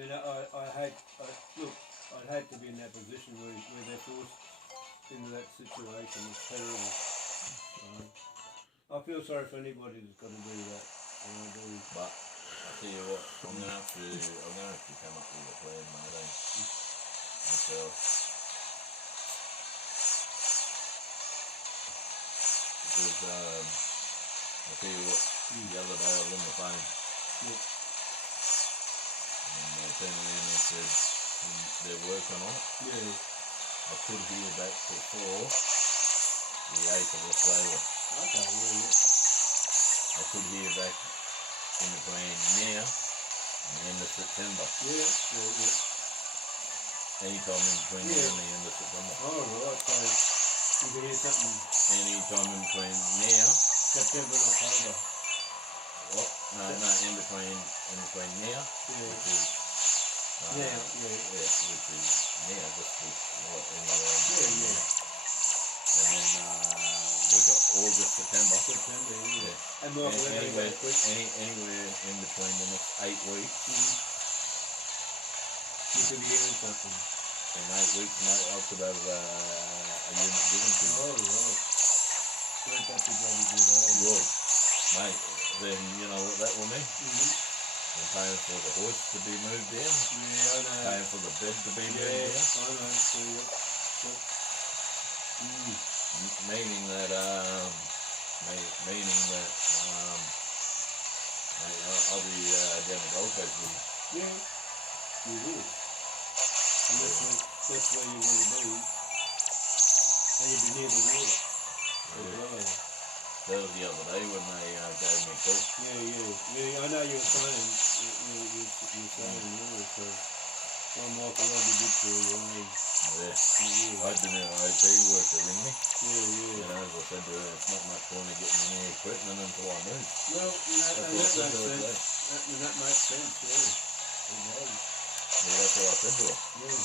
You know, look, I'd hate to be in that position where they're forced into that situation. It's terrible. I feel sorry for anybody that's got to do that. But I tell you what, I'm gonna have to come up with a plan, mate. Myself. Because I tell you what, the other day I was on the phone. Yep. And they turned around and said they're working on it. Yeah. I could hear back before the 8th of October. Okay, yeah. I could hear back in the plan now and the end of September. Yeah. Anytime in between now and the end of September. Oh, right, so you can hear something. Anytime in between now. September and October. What? No, in between now, which is which is now, just in the round. And then we got August, September. Yeah. And anywhere in between the next 8 weeks. You could be hearing something. In 8 weeks, mate, I could have a unit given to me. Oh, right. Won't that be bloody good, Well, mate, then you know what that will mean? I'm paying for the horse to be moved down. Yeah, I know. Paying for the bed to be moved down. I know. Meaning that I'll be down the Gold Coast with you. Yeah, you will. And that's where you want to be. And you'll be near the water. That was the other day when they gave me a call. Yeah, I know you were saying, so one Michael will be good for you, I didn't know OT work to ring me. Yeah. You know, as I said to her, it's not much point of getting any equipment until I move. Well, that makes sense. That makes sense, yeah. Well, that's what I said to her. Yeah.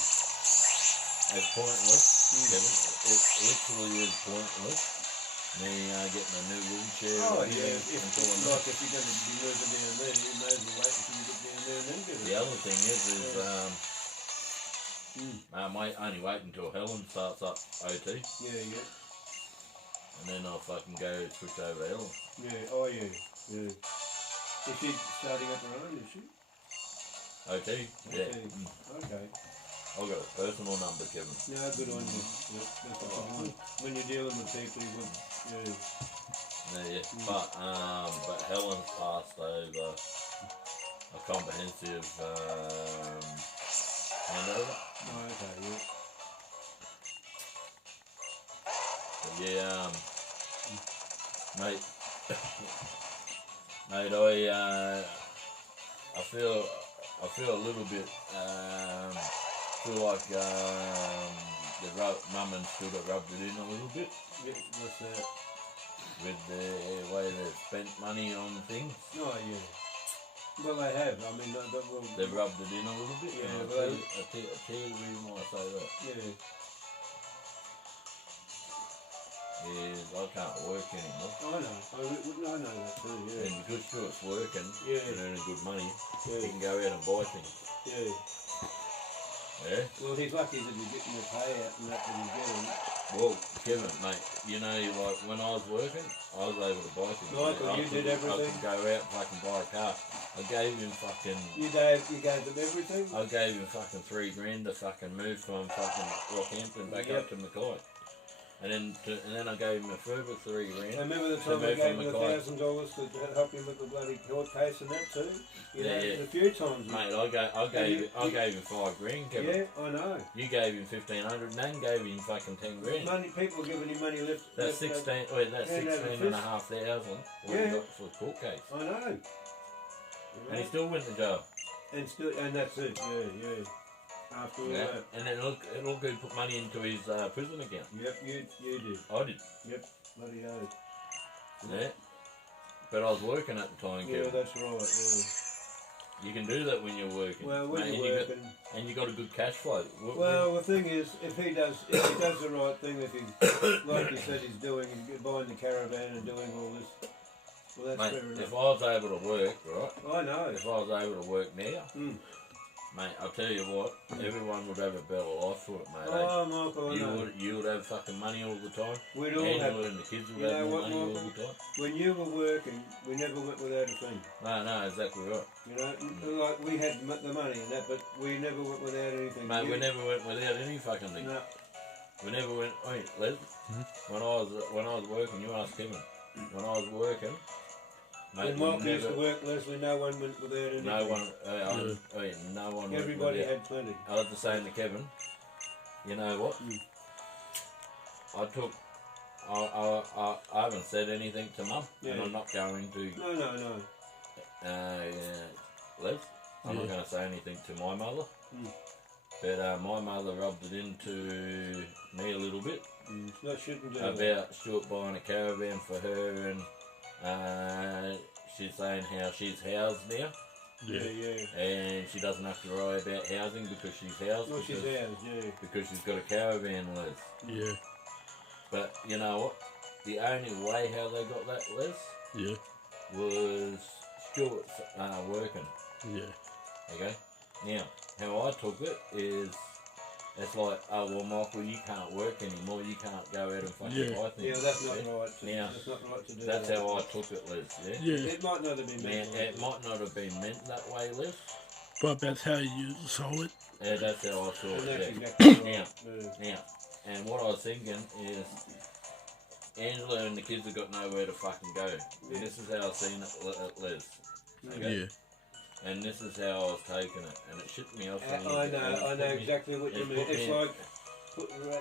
It's pointless, Kevin. It literally is pointless. Me getting a new wheelchair. Oh, yeah. If you're going to be moving down there, you may as well wait until you get down there and then do it. The other thing is I might only wait until Helen starts up OT. Yeah. And then I'll fucking go switch over to Helen. Yeah, Is she starting up her own, is she? OT? Yeah. Okay. I've got a personal number, Kevin. No, good on you. Yep, that's what I want. When you're dealing with people, you want, But Helen's passed over a comprehensive handover. Oh, okay, yeah. But yeah, mate, I feel a little bit, feel like Mum and Stuart rubbed it in a little bit. Yeah, what's that? With the way they've spent money on things. Oh, yeah. Well, they have. I mean, they've rubbed it in a little bit. Yeah, I'll tell you the reason why I say that. Yeah. Is I can't work anymore. I know. I know that too, yeah. And because Stuart's working and earning good money, yeah. he can go out and buy things. Yeah. Yeah? Well, he's lucky that you're getting your payout and that when you get him. Well, Kevin, mate, you know, like when I was working, I was able to buy things. Michael, you did everything? I could go out and fucking buy a car. I gave him fucking... You gave them everything? I gave him fucking $3,000 to fucking move from fucking Rockhampton back up to Mackay. And then I gave him a further $3,000. Remember the time I gave him $1,000 to help him with the bloody court case and that too? A few times. Mate, I gave him $5,000, Kevin. Yeah, I know. You gave him $1,500 and then gave him fucking $10,000. Money, people are giving him money left. That's $16,500 what he got for the court case. I know. And he still went to jail. And that's it, yeah. After all that. And then it'll go put money into his prison account. Yep, you did. I did. Yep, bloody hell. Yeah. But I was working at the time, Kevin. Yeah, that's right, You can do that when you're working. Well, when you're working... And you got a good cash flow. Well, the thing is, if he does the right thing, if he's, like you said, he's doing, buying the caravan and doing all this, well, that's fair enough. If I was able to work, right? I know. If I was able to work now, Mate, I'll tell you what, everyone would have a better life for it, mate. Oh, Michael, I know. You would have fucking money all the time. We'd all have. And the kids would You have know more what, money all Michael? the time. When you were working, we never went without a thing. No, exactly right. You know, like we had the money and that, but we never went without anything. Mate, we never went without any fucking thing. No. We never went. Wait, Les. When I was working, you asked Kevin. When I was working, mate, When Mike used to work, Leslie, no one went without anything. no one. No one. went Everybody without. had plenty. I was just saying to Kevin. You know what? I took. I haven't said anything to Mum, and I'm not going to. No. Les, I'm not going to say anything to my mother. But my mother rubbed it into me a little bit No, shouldn't do about Stuart buying a caravan for her, and she's saying how she's housed now, Yeah. and she doesn't have to worry about housing because she's housed. Well, she's ours, yeah. Because she's got a caravan, Les. Yeah. But you know what? The only way how they got that, Les, Yeah. was Stuart working. Yeah. Okay? Now, how I took it is, it's like, oh, well, Michael, you can't work anymore, you can't go out and fucking buy things. Yeah, that's not yeah? right. Now, that's not right to do. That's that. how I took it, Les, yeah? Yeah. It might not have been Now, meant. it might not have been meant that way, Les. But that's how you saw it. Yeah, that's how I saw And it, that's yeah. exactly right. Now, and what I was thinking is, Angela and the kids have got nowhere to fucking go. And this is how I've seen it, Les. Okay? Yeah. And this is how I was taking it, and it shit me off. I know exactly what you mean. It's like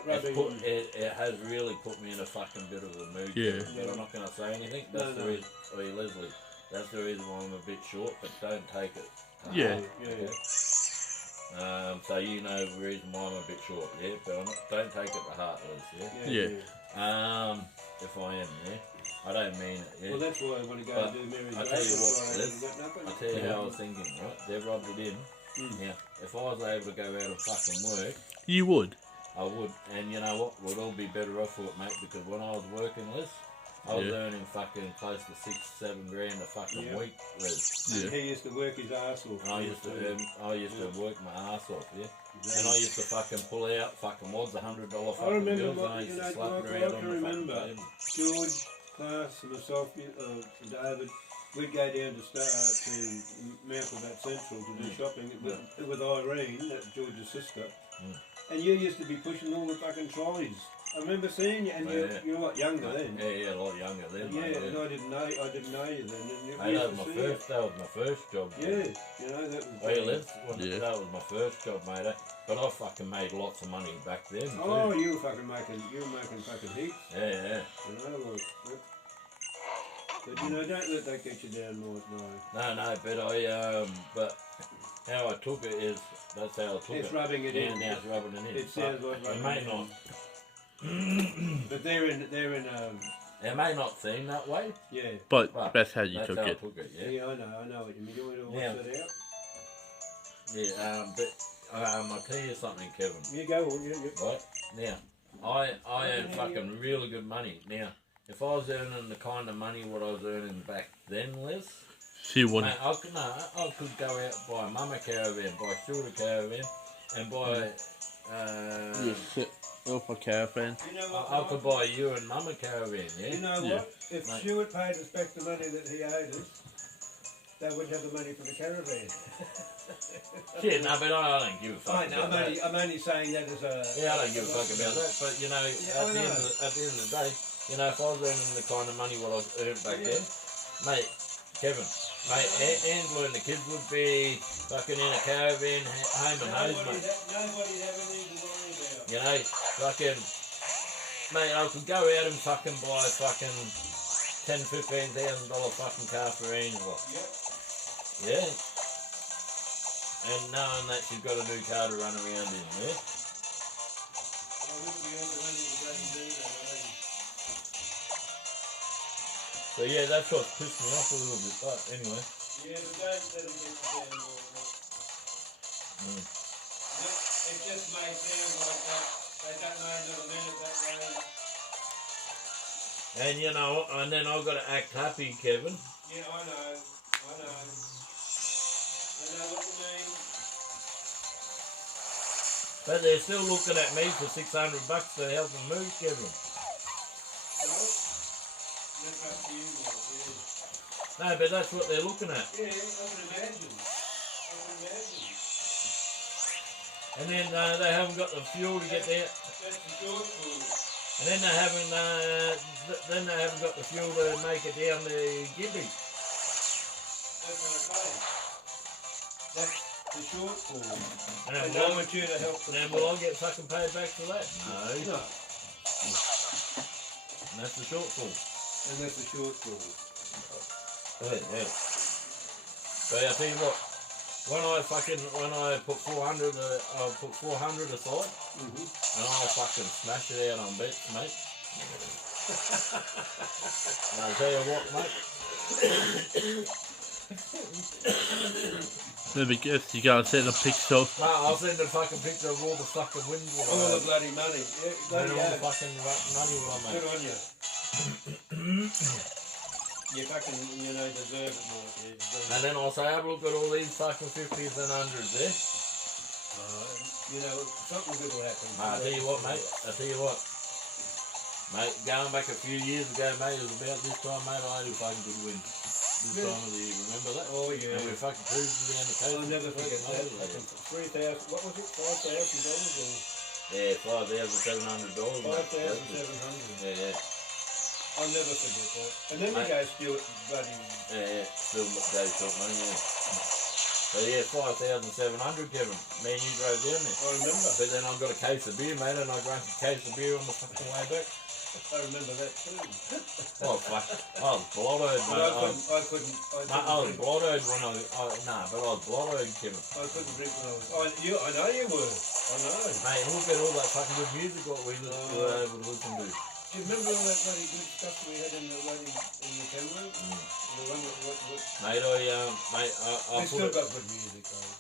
rubbing. It has really put me in a fucking bit of a mood. Yeah. But I'm not going to say anything. That's the reason. Hey, Leslie, that's the reason why I'm a bit short, but don't take it. Yeah. So you know the reason why I'm a bit short, yeah? But don't take it to heart, Les, yeah? Yeah. If I am, yeah? I don't mean it, yeah? Well, that's why I want to go But and do Mary's I tell you Race, what, that's Les, why I haven't got I nothing. tell you how I was thinking, right? They've rubbed it in. Now, if I was able to go out and fucking work, You would. I would. And you know what? We'd all be better off for it, mate, because when I was working, Les, I was earning fucking close to 6-7 grand a fucking week, Les. Yeah. He used to work his ass off. And I used to work my ass off, yeah? And I used to fucking pull out fucking wads, $100 fucking I remember, bills, and I used to slap it Michael, around I on can the remember fucking table. George, Class, myself, David, we'd go down to Mount Combat Central to do shopping with Irene, that's George's sister. And you used to be pushing all the fucking trolleys. I remember seeing you, and you're what, younger then? Yeah, a lot younger then. Yeah, mate, and I didn't know you then. And you Hey, used that was to see that was my first job. you. Yeah, you know that was. Well, that was my first job, mate. But I fucking made lots of money back then. Oh, too. you were making fucking heaps. Yeah. You know, but you know, don't let that get you down, Lord. No. No, but how I took it is that's how I took It's it. rubbing it in. Now it's rubbing it in. It sounds like it rubbing may it not. in. But they're in. It may not seem that way. Yeah. But that's how you That's took how it. I took it. Yeah. Yeah, I know what you mean. You want to watch that out? Yeah. But I'll tell you something, Kevin. You go on. Yeah. Right now, I earn fucking really good money. Now, if I was earning the kind of money what I was earning back then, Les, She wouldn't. mate, I could go out buy Mum a caravan, buy Stuart a caravan, and buy. Off a caravan. You know what? I could buy you and Mum a caravan, yeah. You know Yeah. what? If Mate. Stuart paid us back the money that he owed us, they wouldn't have the money for the caravan. Shit, no, but I don't give a fuck I know, about that. I'm only saying that as a. Yeah, I don't give a fuck about that. But you know, Yeah, at the end of the day, you know, if I was earning the kind of money what I earned back then, mate, Kevin, mate, Angela and the kids would be fucking in a caravan, home and hose, mate. Nobody'd have anything to worry about. You know, fucking, mate, I could go out and fucking buy a fucking $10,000-$15,000 fucking car for Angela. Yep. Yeah. And knowing that she's got a new car to run around in, yeah? I wouldn't be on the money to go and do that, So yeah, that's what pissed me off a little bit, but anyway. Yeah, but don't let them get you down more. It just may sound like that. They don't know another minute that way. And you know, and then I've got to act happy, Kevin. Yeah, I know. I know what you mean. But they're still looking at me for $600 to help them move, Kevin. That's up to you, mate, yeah. No, but that's what they're looking at. Yeah, I can imagine. I can imagine. And then they haven't got the fuel to get there. That's the shortfall. And then they haven't got the fuel to make it down to Gibby. That's what I say. That's the shortfall. And And then I want you to help them. then will I get fucking paid back for that? No. No. And that's the shortfall. And that's the shortfall. Yeah. So I tell you what, when I put 400, I put 400 aside, Mm-hmm. and I fucking smashed it out on bets, mate. And I tell you what, mate. Let me guess, you gotta send a picture. Mate, I'll send a fucking picture of all the fucking wins. All the bloody money. Yeah, And bloody all the hell. fucking money what I Good made. on you. You fucking, deserve it, mate. Yeah, And then I'll say, have a look at all these fucking 50s and 100s there. Something good will happen. I tell you what, mate. I tell you what. Mate, going back a few years ago, mate, it was about this time, mate, I had a fucking good win. This time of the year, remember that? Oh, yeah. And we're fucking cruising down the coast. I'll never forget that. Yeah, 3,000, what was it? $5,000 yeah, $5,700. or mate. $5,700. Yeah. I'll never forget that. And then we Mate. go Stuart bloody. Yeah, still goes short money, yeah. So yeah, 5,700, Kevin. Me and you drove down there. I remember. But then I got a case of beer, mate, and I drank a case of beer on the fucking way back. I remember that too. Oh, fuck. I was blottoed, But mate. I couldn't Mate, I was drink. blottoed when but I was blottoed, Kevin. I couldn't drink when I was. I know you were. I know. Mate, look at all that fucking good music what we were able to listen to. Do you remember all that bloody good stuff we had in the camera? The one what Mate, I we put still it, got good music though.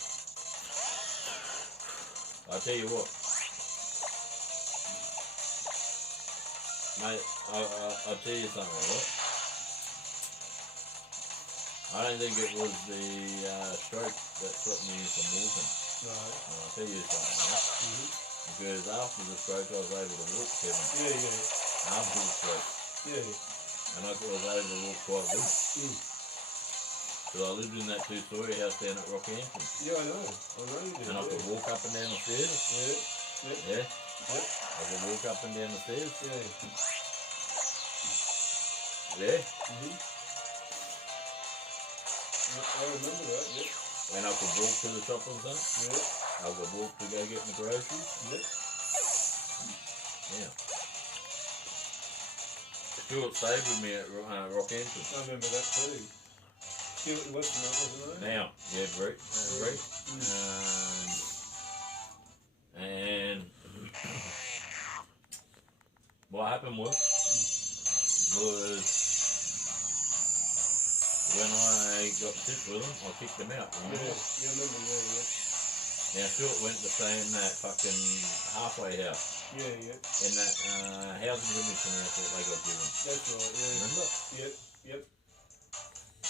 I tell you what. Mate, I'll tell you something, right? I don't think it was the stroke that stopped me from walking. No. And I'll tell you something, right? Mm-hmm. Because after the stroke I was able to walk, Kevin. Yeah. After the stroke. Yeah. And I was able to walk quite good. Mm. Because I lived in that two-story house down at Rockhampton. Yeah, I know you did. And I could walk up and down the stairs. Yeah. Yeah. I could walk up and down the stairs. Yeah. Yeah. Mm-hmm. I remember that. Yeah. And I could walk to the shop and stuff. Yeah. I could walk to go get my groceries. Yeah. Yeah. Stuart stayed with me at Rockhampton. I remember that too. Stuart Weston, wasn't it? Now, yeah, Bree. Bree. Mm. And what happened was when I got pissed with him, I kicked him out. Yeah, Remember? you remember, yeah. Now Stuart went to stay in that fucking halfway house. Yeah. In that housing commission house that they got given. That's right, yeah. Remember? Yep.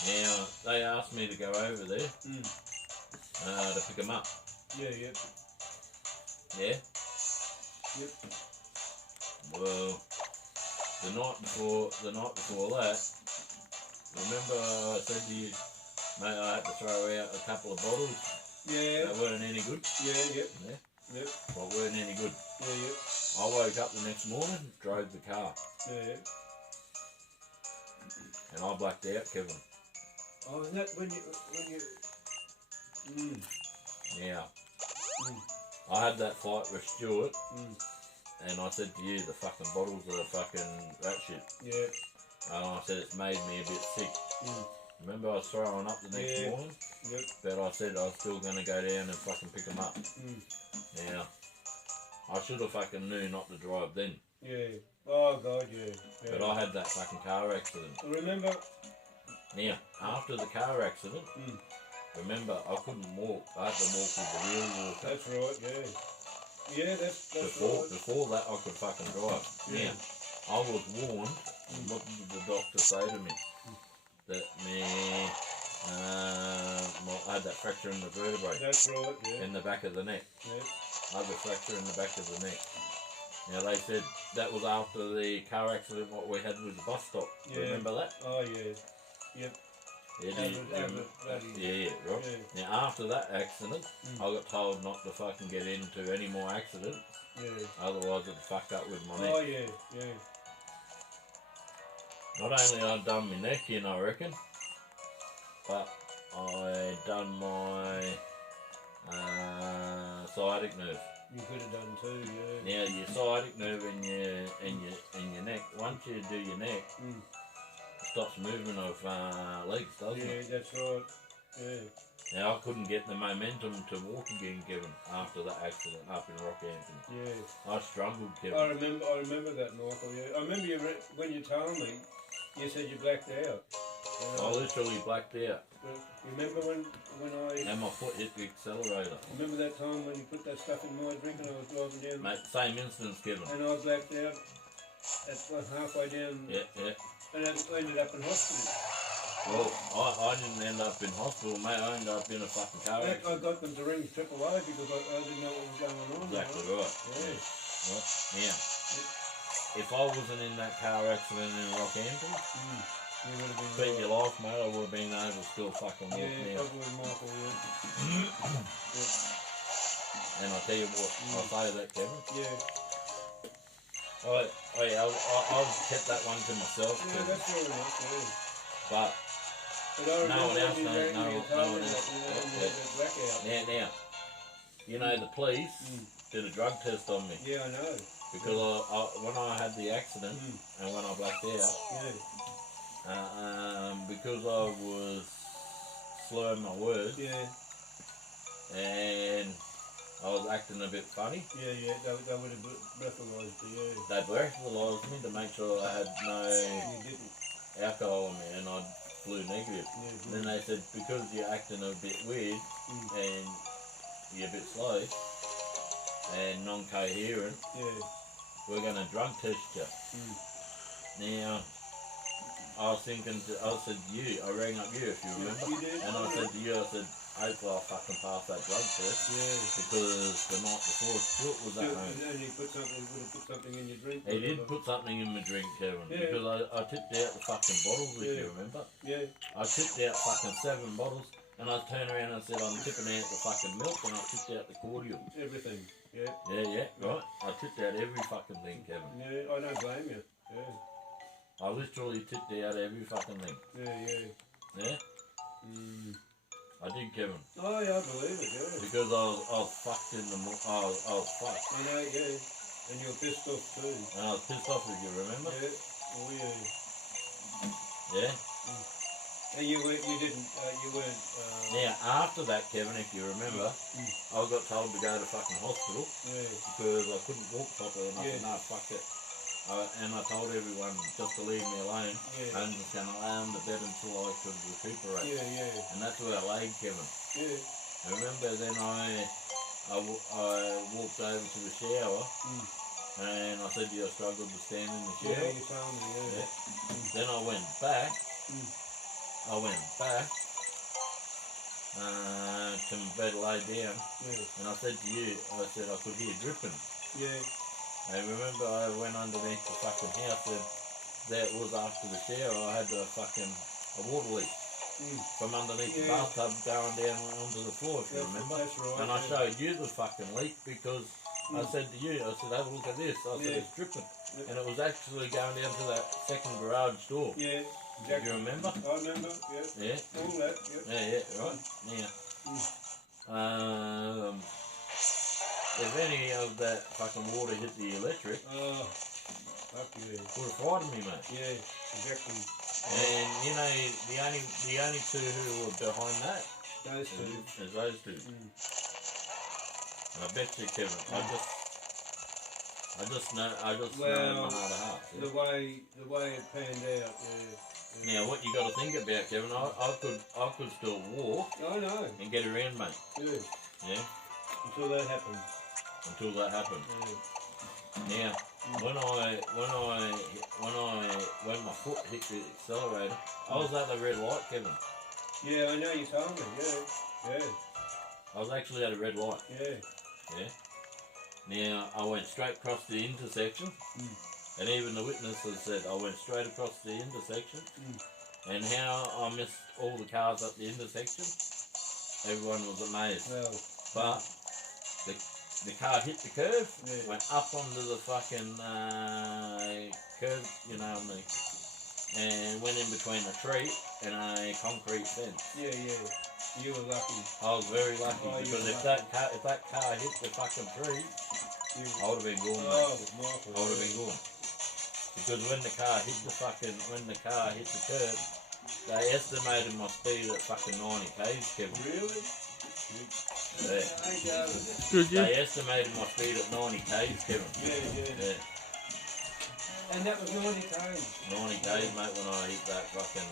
Now, they asked me to go over there Mm. to pick them up. Yeah. Yeah? Yep. Well, the night before that, remember I said to you, mate, I had to throw out a couple of bottles Yeah. that weren't any good. Yeah. Yeah? Yep. Well, weren't any good. Yeah. I woke up the next morning, drove the car, Yeah. and I blacked out, Kevin. Oh, isn't that when you Now, Mm. I had that fight with Stuart, Mm. and I said to you, the fucking bottles are fucking rat shit. Yeah. And I said it's made me a bit sick. Mm. Remember I was throwing up the next Yeah. morning? Yep. But I said I was still going to go down and fucking pick them up. Mm. Now, I should have fucking knew not to drive then. Yeah. Oh God, yeah. But I had that fucking car accident. Remember? Now, after the car accident, Mm. remember I couldn't walk. I had to walk with the wheel walker. That's right. Yeah. Yeah, that's right. Before that, I could fucking drive. Yeah. Now, I was warned. What did the doctor say to me? That I had that fracture in the vertebrae That's right. Yeah. in the back of the neck. Yeah. I had a fracture in the back of the neck. Now they said that was after the car accident what we had with the bus stop. Yeah. Remember that? Oh yeah. Yep. Yeah, do you remember? Bloody- Yeah, right. Yeah. Now after that accident, I got told not to fucking get into any more accidents, Yeah. otherwise it'd fuck up with my Oh neck. yeah. Yeah. Not only I done my neck in, I reckon, but I done my sciatic nerve. You could have done too. Yeah. Now your sciatic nerve in your neck. Once you do your neck, Mm. it stops movement of legs, doesn't Yeah, it? that's right. Yeah. Now I couldn't get the momentum to walk again, Kevin, after that accident up in Rockhampton. Yeah. I struggled, Kevin. I remember that, Michael. Yeah. I remember when you told me. You said you blacked out. I literally blacked out, You remember when I and my foot hit the accelerator. remember that time when you put that stuff in my drink and I was driving down Mate, same instance, Kevin. and I blacked out at halfway down Yeah, yeah. and I ended up in hospital. Well, I didn't end up in hospital, mate. I ended up in a fucking car I accident. got them to ring AAA because I didn't know what was going on. Exactly you know? right. Yeah. Right. Now, if I wasn't in that car accident in Rockhampton, You would have been bet your life, mate, I would have been able to still fucking walk yeah, now. probably Michael, yeah. And I tell you what, I'll say that, Kevin. Yeah. I've kept that one to myself, Yeah, Kevin. that's fair enough, yeah. But But I No one remember else when you knows, rang me no and told one me else. that, you know, Yeah. that blackout. now, you know, the police did a drug test on me Yeah, I know. because when I had the accident and when I blacked out, Yeah. because I was slurring my words Yeah. and I was acting a bit funny, Yeah, they would have breathalyzed you, they breathalyzed me to make sure I had no yeah. You didn't. alcohol in me and I flew negative. Yeah, Then they said, because you're acting a bit weird and you're a bit slow and non-coherent, yeah. we're going to drug test you. Now, I was thinking, I said to you, I rang up you if you remember, You did? and I said to you, I said, hopefully I'll fucking pass that drug test Yeah. because the night before Stuart was at home. And he would have put something in your drink. He did put something in my drink, Kevin, Yeah. because I tipped out the fucking bottles, if Yeah. you remember. Yeah. I tipped out fucking 7 bottles, and I turned around and I said, I'm tipping out the fucking milk, and I tipped out the cordial. Everything. Yeah. Yeah, right. I tipped out every fucking thing, Kevin. Yeah, I don't blame you. Yeah. I literally tipped out every fucking thing. Yeah. Yeah? I did, Kevin. Oh, yeah, I believe it, yeah. Because I was fucked in the I was fucked. I know, yeah. And you're pissed off too. And I was pissed off, if you remember. Yeah. Oh, yeah. Yeah? And you didn't, Now, after that, Kevin, if you remember, I got told to go to fucking hospital yeah. because I couldn't walk properly, and I said, Yeah. no, fuck it. And I told everyone just to leave me alone. Yeah. I'm just going to lay on the bed until I could recuperate. Yeah. And that's where I laid, Kevin. Yeah. I remember then I walked over to the shower, and I said to you I struggled to stand in the Yeah, shower. you told me, yeah. Yeah. Then I went back. I went back to my bed, lay down, Yeah. and I said to you, I said I could hear dripping. Yeah. And remember I went underneath the fucking house, and that was after the shower. I had a water leak from underneath the Yeah. bathtub going down onto the floor, if you remember. That's right. And I yeah. showed you the fucking leak because I said to you, I said, have a look at this. I said, Yeah. it's dripping. Yeah. And it was actually going down to that second garage door. Yeah. Do you remember? I remember, yeah. Yeah. All that, yeah. Yeah, right. Now, if any of that fucking water hit the electric, Oh, fuck yeah. would have frightened me, mate. Yeah, exactly. And you know, the only two who were behind that Those two. is those two. And I bet you, Kevin, I just know in my heart of hearts. Yeah. The way it panned out, yeah. Now, what you got to think about, Kevin, I could still walk I know, and get around, mate. yeah. Yeah, Until that happened. until that happened. Yeah. Now, when my foot hit the accelerator, I was at the red light, Kevin. Yeah, I know you told me, yeah. I was actually at a red light. Yeah. Yeah. Now, I went straight across the intersection, and even the witnesses said I went straight across the intersection, and how I missed all the cars up the intersection, everyone was amazed. Well, But the car hit the curve, Yeah. went up onto the fucking curve, you know, and went in between a tree and a concrete fence. yeah. You were lucky. I was very lucky Oh, you because were if lucky. that car hit the fucking tree, You, I would have been gone, mate. oh, Michael. I would have been gone. Because when the car hit the curb, they estimated my speed at fucking 90 k's, Kevin. Really? Yeah. I ain't doubting it. Did you? They estimated my speed at 90 k's, Kevin. Yeah. Yeah. And that was 90 k's. 90 k's, mate, when I hit that fucking,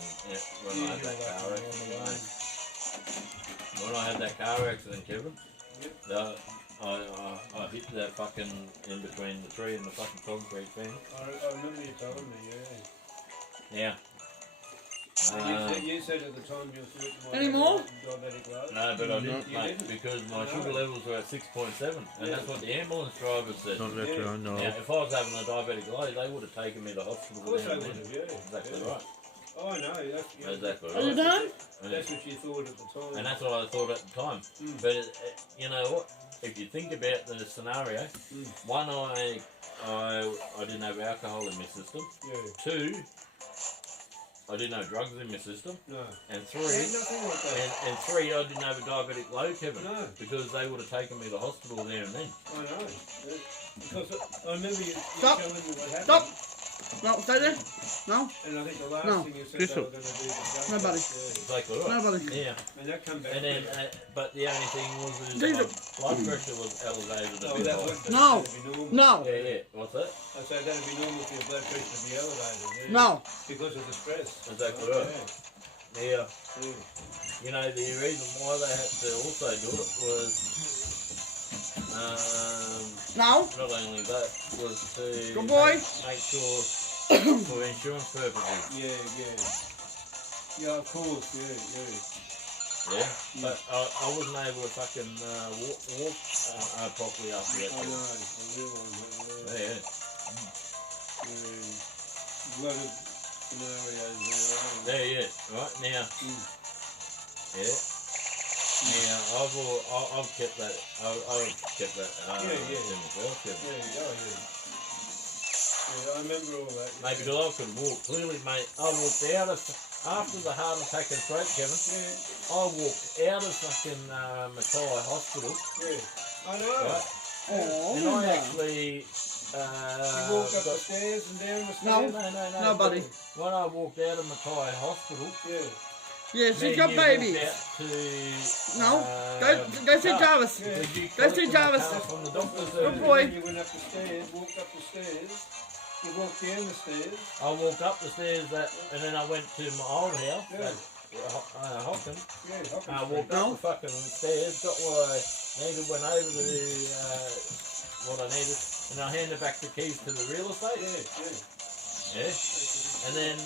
when I had that car accident, mate. When I had that car accident, Kevin, I hit that fucking in between the tree and the fucking concrete fence. I remember you telling me, yeah. Yeah. And you said at the time you were Any more? diabetic low. No, but I didn't, You mate, didn't? because my No. sugar levels were at 6.7, and that's what the ambulance driver said. Not that I know. Now, if I was having a diabetic low, they would have taken me to hospital. Of course there they and would then. have, yeah. Exactly Yeah. right. Oh, I know. That's, yeah. Exactly Are you right. done? And, That's what you thought at the time. and that's what I thought at the time. Mm. But you know what? If you think about the scenario, one, I didn't have alcohol in my system. Yeah. Two, I didn't have drugs in my system. No. And Ain't three, nothing like that. and three, I didn't have a diabetic low, Kevin, No. because they would have taken me to hospital there and then. I know. Yeah. Because I remember you Stop. telling me what happened. Stop. No, stay there. No, And I think the last No. thing you said Crystal. they were going to do was go Nobody. back, Exactly right. nobody. Yeah. And that come back. And then, but the only thing was is These my are- blood pressure was elevated a oh, bit that high. would No. that'd be normal. No, Yeah. What's that? I say that'd be normal for your blood pressure to be elevated. Yeah. no. Because of the stress. Exactly Oh, right. Yeah. Yeah. You know, the reason why they had to also do it was, No. not only that, was to Good boy. make sure for insurance purposes. Yeah. Yeah, of course. Yeah. Yeah. But I wasn't able to fucking walk properly after that. I know. I realise that. Yeah. A lot of scenarios there. Yeah. Right now. Yeah. Now I've kept that. I've kept that. Yeah. To myself. Yeah. Yeah, I remember all that. Mate, because I could walk clearly, mate. I walked out of after the heart attack and stroke, Kevin. Yeah, I walked out of fucking Mackay Hospital, yeah. I know. right? Oh, And I no. actually You walked up the stairs and down the No. stairs? no. Nobody. When I walked out of Mackay Hospital, Yeah. Yeah, me she's and got you babies. walked out to No, go see Jarvis. Yeah. Did you Go see collect my Jarvis. car from the doctor's Good surgery? boy. You went up the stairs, walked up the stairs. You walked down the stairs. I walked up the stairs and then I went to my old house, Yeah. at Hocken. Yeah, I walked No. up the fucking stairs, got what I needed, went over to what I needed, and I handed back the keys to the real estate. Yeah. Yeah. And then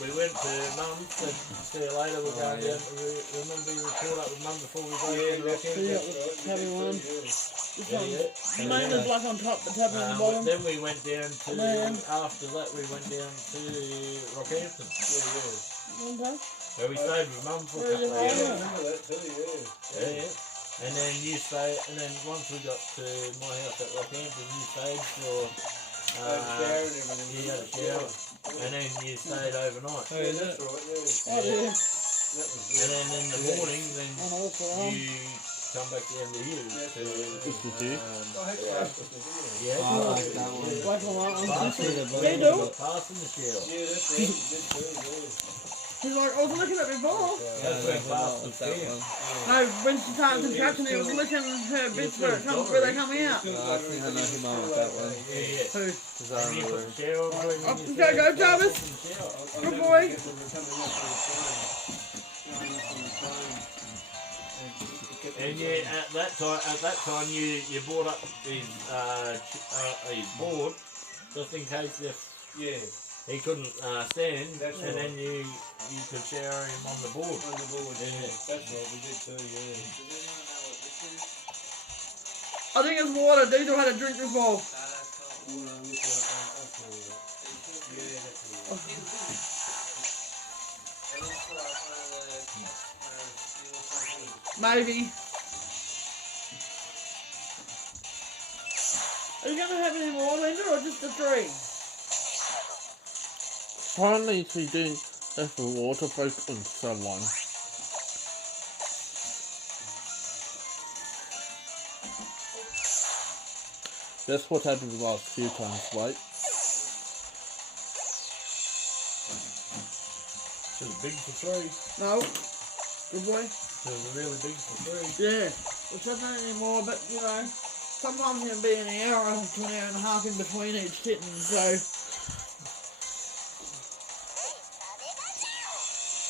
we went to Mum's, said, see you later, we're going down. Remember you caught up with Mum before we go Yeah, to that's Rockhampton? Yeah. right. Have you one? Yeah. This Yeah, one's yeah. And mine then, is black on top, the tab on the bottom. then we went down to, Man. after that we went down to Rockhampton, Okay. where we stayed with Mum for a Where you couple of Yeah, I years. remember that too, yeah. Yeah. And then you stayed, and then once we got to my house at Rockhampton, you stayed for, Had a shower and everything. you had a shower, and then you stayed overnight. Yeah, that's right, yeah. Oh, dear. That was And then in the morning, then I know what's going on. you come back down to you Yes, to, This is you. I had to ask what they did. yeah, Black on that one. passing the They do. passing the shower. Yeah, that's right. You did too, He's like, I was looking at it before. That's where past the fair. No, when she started construction, he was licking her bits where it comes, where they come out. yeah. I think I know him on that one. Yeah, yeah. Who? Because I And you remember. put the shower on when Up you you started go, Jarvis. passing the shower. Good boy. And yeah, at that time, you brought up his board just in case if Yeah, he couldn't stand, That's and right. then you could shower him on the board. on the board. Yeah. Yeah, that's right. We did too. Yeah. I think it's water. Diesel had a drink before. Maybe. Are you gonna have any more, Linda, or just the 3? Apparently, she did have a water break on someone. That's what happened the last few times, right? She was big for 3. No. Good boy. She was really big for 3. Yeah. Which doesn't anymore, but you know, sometimes it can be an hour to an hour and a half in between each kitten, so.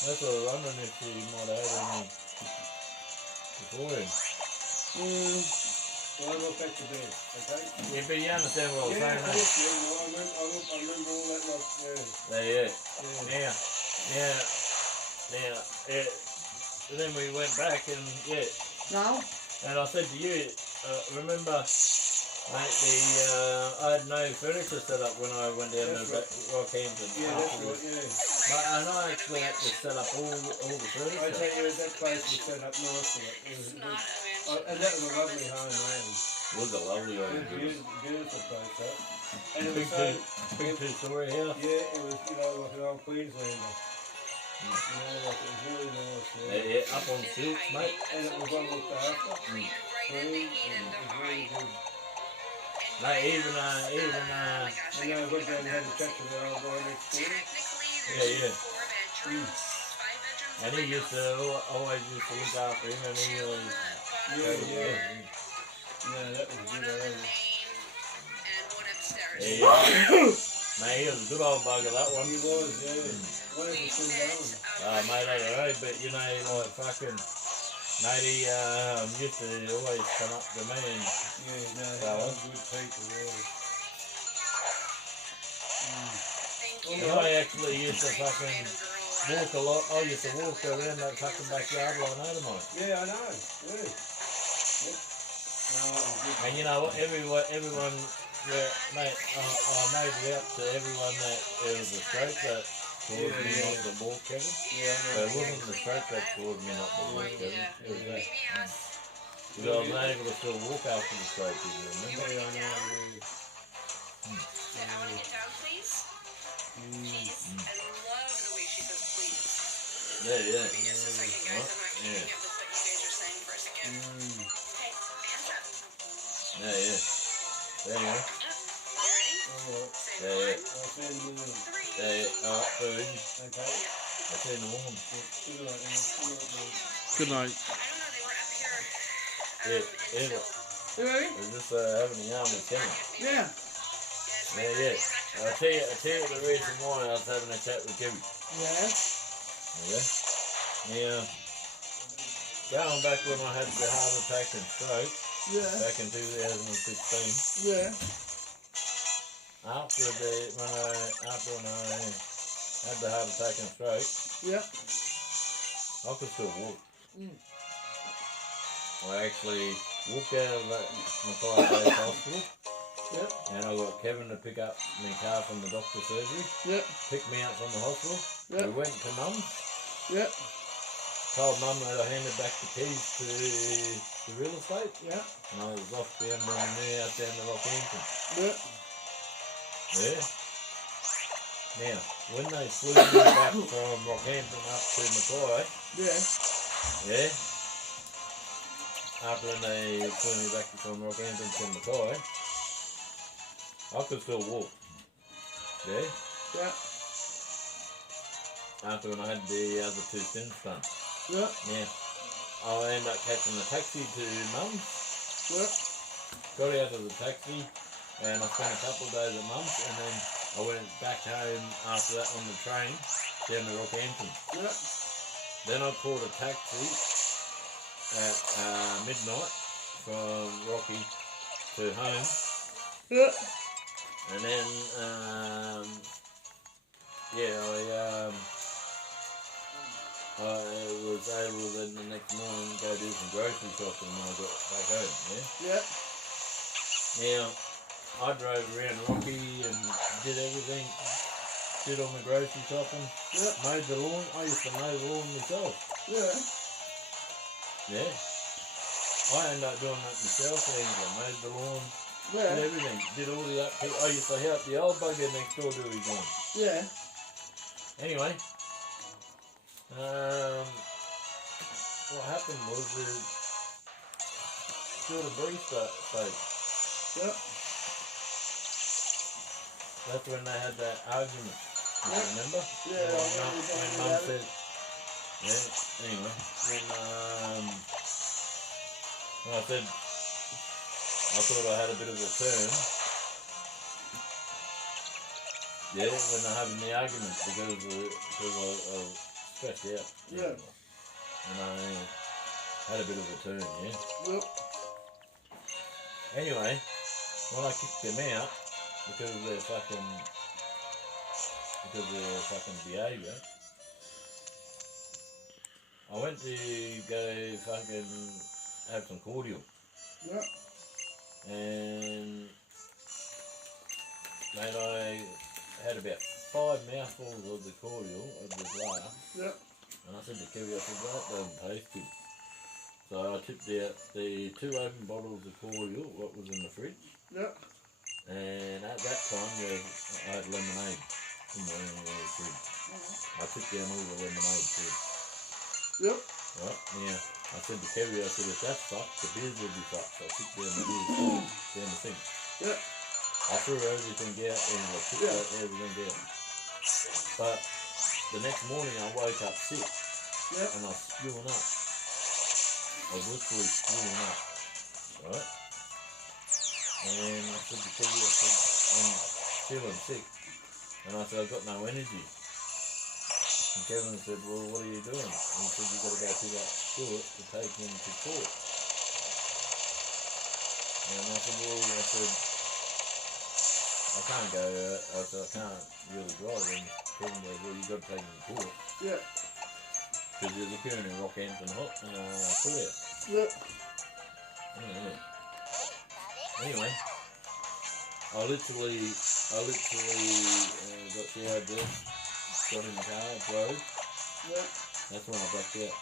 That's what I was wondering if she might have had any before him. Well, I look back to bed, okay? Yeah, but you understand what I was saying, of mate? course, yeah, no, I remember all that, like, Yeah. yeah. Now, then we went back and No? and I said to you, remember, mate, I had no furniture set up when I went down to Rockhampton. Yeah, that's afterwards. right, yeah. But and I actually had to set up all the I furniture. tell you, that place was set up nicely. And that was a lovely home, man. It was a lovely It old was a beautiful place, that. And it big was big two-story house. yeah, it was, like an old Queenslander. You know, like it was really nice, Yeah, up on stilts, mate. And it was well looked after. Clean, and it was really good. Like even And I went down and had a chat to the old guy next door. yeah. And he used to always used to look after him, and he always Yeah. No, that was good, yeah. Mate, he was a good old bugger, that one. He was, yeah. What is it still going? Mate, I don't know, but you know, like fucking, mate, he used to always come up to me and Yeah, no, That that one. was good people, yeah. and I actually used to fucking walk a lot. I used to walk around that fucking backyard like an mine. Yeah, I know, yeah. Yep. No, that was good. And you know what, everyone, yeah, mate, I made it out to everyone that it was a stroke that caused me Yeah. not to walk, Kevin. Yeah, I So know. it wasn't the stroke that caused me not to walk, Kevin. It was that. Because I was able to still walk after the stroke, if you remember. Yeah, I know, yeah. Yeah, yeah. Mm. Yeah, yeah. There you go. Alright, Yeah, yeah. I'll send you the Yeah, yeah. Food. okay. That's in the morning. Good night, man. Good night, mate. Good night. Yeah, yeah. You ready? We're just having a yarn with Kevin. Yeah. Yeah, yeah. I'll tell you the reason why I was having a chat with Kevin. Yeah. Okay? Now, going back when I had the heart attack and stroke, Yeah. back in 2016, Yeah. after when I had the heart attack and stroke, Yep. I could still walk. Mm. I actually walked out of that Mackay Base Hospital, Yep. and I got Kevin to pick up my car from the doctor's surgery, Yep. picked me up from the hospital. Yep. We went to Mum, Yep. told Mum that I handed back the keys to the real estate, Yep. and I was off down when we knew out down to Rockhampton. Yep. Yeah. Now, when they flew me back from Rockhampton up to Mackay, Yeah. yeah, after they flew me back from Rockhampton to Mackay, I could still walk. Yeah. Yep. After when I had the other 2 stents done. Yep. Now, I ended up catching a taxi to Mum's. Yep. Got out of the taxi, and I spent a couple of days at Mum's, and then I went back home after that on the train down to Rockhampton. Yep. Then I caught a taxi at midnight from Rocky to home, Yep. and then I was able then the next morning go do some grocery shopping when I got back home. Yeah. Yep. Now, I drove around Rocky and did everything, did all my grocery shopping, Yeah. mowed the lawn. I used to mow the lawn myself. Yeah. Yeah. I ended up doing that myself, and I mowed the lawn, did Yeah. everything, did all the upkeep. I used to help the old bugger next door do his lawn. Yeah. Anyway, what happened was the sort of breeze stage. Yep. That's when they had that argument. You Yep. remember? Yeah, I When remember Mum talking Mum about it. said, yeah. Anyway, when I said I thought I had a bit of a turn. Yeah, when they're having the argument because I was stressed out. Yeah. And I had a bit of a turn, yeah. Yep. Anyway, when I kicked them out because of their fucking behaviour, I went to go fucking have some cordial, Yep. and mate, I had about 5 mouthfuls of the cordial of the glass, Yep. and I said to Kerry, I said, that doesn't taste good. So I tipped out the 2 open bottles of cordial, what was in the fridge, Yep. and at that time I had lemonade in the fridge. I took down all the lemonade too. Yep. Right, now, I said to Kerry, I said, if that's fucked, the beers will be fucked. So I took down the beers down the sink. Yep. I threw everything out and I took everything down. But the next morning I woke up sick Yep. and I was spewing up. I was literally spewing up. Right? And I said to Kerry, I said, I'm feeling sick. And I said, I've got no energy. And Kevin said, well, what are you doing? And he said, you've got to go pick up Stuart to take him to court. And I said, well, I can't go, I said, I can't really drive. And Kevin goes, well, you've got to take him to court. Yep. Because there's a appearing in Rockhampton courthouse. Yep. Yeah. Anyway, I literally got showered dressed, got in the car, drove. Yep. That's when I backed out.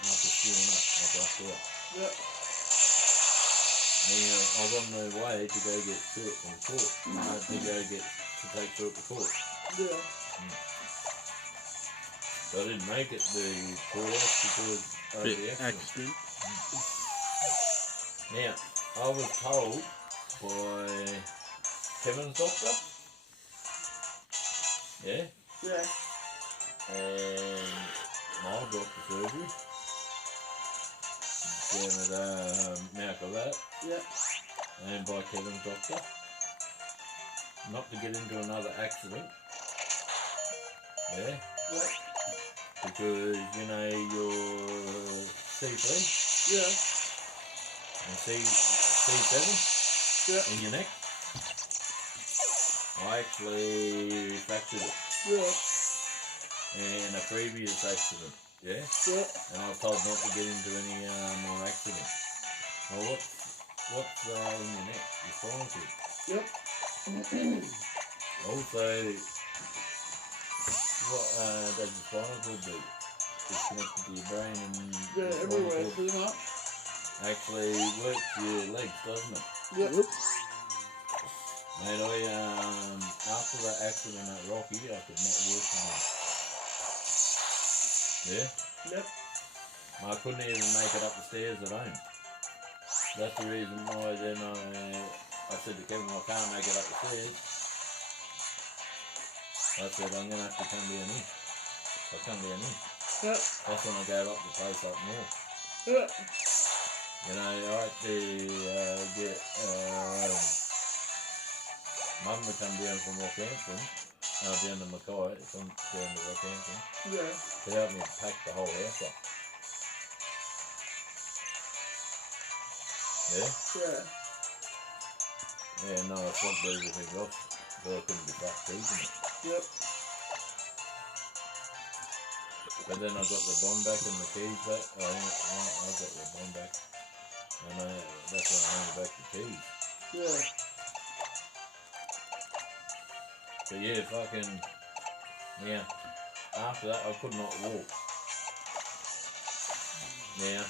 After spewing up, I backed out. Yep. Now, I was on the way to go get Stuart from court. To take Stuart to court. Yeah. So I didn't make it to the courthouse because of Bit the accident. accident. Now, I was told by Kevin's doctor, yeah, Yeah. and my doctor surgery down at Mount Govat, Yep. and by Kevin's doctor, not to get into another accident, yeah, Yep. because you know your C3 Yeah. and C7 Yep. in your neck, I actually fractured it Yeah. in a previous accident, yeah, Yep. and I was told not to get into any more accidents. Well, what's in your neck? Your spinal cord. Yep. Also, what does your spinal cord do? It's connected to your brain and Yeah. your spinal Everywhere, cord pretty much. actually works your legs, doesn't it? Yep. Mate, after that accident at Rocky, I could not walk again. Yeah? Yep. I couldn't even make it up the stairs at home. That's the reason why then I said to Kevin, I can't make it up the stairs. I said, I'm going to have to come down here. I come down here. Yep. That's when I gave up the place up north. Yep. You know, I had to get Mum to come down from Rockhampton, down to Mackay, from down to Rockhampton, Yeah. to help me pack the whole house up. Yeah? Yeah. Yeah, no, I slumped everything off, so I couldn't be back keeping it. Yep. But then I got the bond back and the keys back. I got the bond back. And that's when I handed back the keys. Yeah. But yeah, fucking, yeah. After that, I could not walk. Now,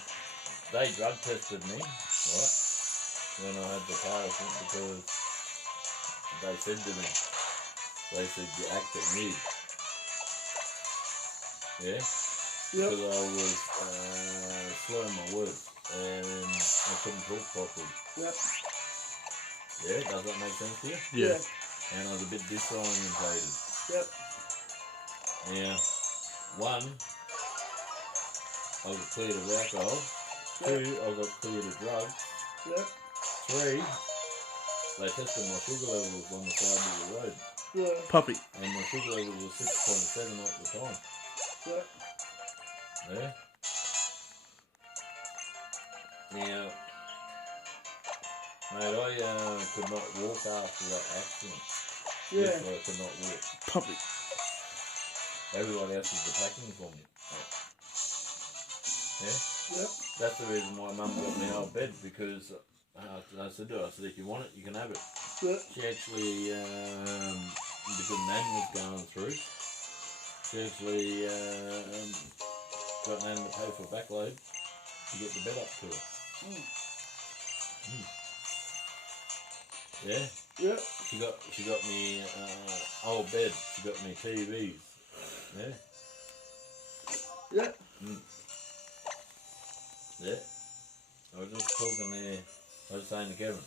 they drug tested me, right, when I had the car accident because they said to me, they said, you're acting weird. Yeah? Yep. Because I was slurring my words and I couldn't talk properly. Yep. Yeah, does that make sense to you? Yeah. And I was a bit disorientated. Yep. Now, one, I got cleared of alcohol. Yep. 2, I got cleared of drugs. Yep. 3, they tested my sugar levels on the side of the road. Yeah. Puppy. And my sugar levels were 6.7 at the time. Yep. Yeah? Now, mate, I could not walk after that accident. Yeah. Literally, I could not walk. Puppy. Everybody else was attacking for me. Yeah? Yep. That's the reason why Mum got me out of bed, because I said to her, I said, if you want it, you can have it. Yep. She actually, because Nan was going through, she actually got Nan to pay for a backload to get the bed up to her. Yeah? Yep. She got me old bed, she got me TVs. Yeah? Yep. Yeah. I was just talking there, I was saying to Kevin,